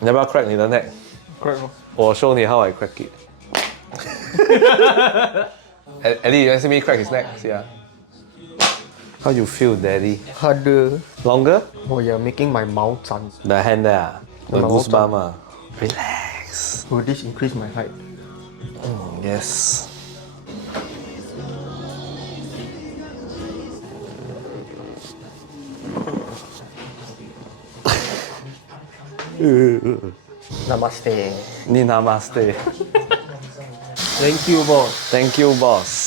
你要不要 crack 你的 neck？ Correct 吗？我 show 你 how I crack it. Eddie, you want to see me crack his neck? See ah. How you feel, Daddy? Harder. Longer? Oh yeah, making my mouth 长. The hand there ah? The My goosebump mouth ah? Relax. Will this increase my height? Yes. Namaste. Ni namaste. Thank you, boss. Thank you, boss.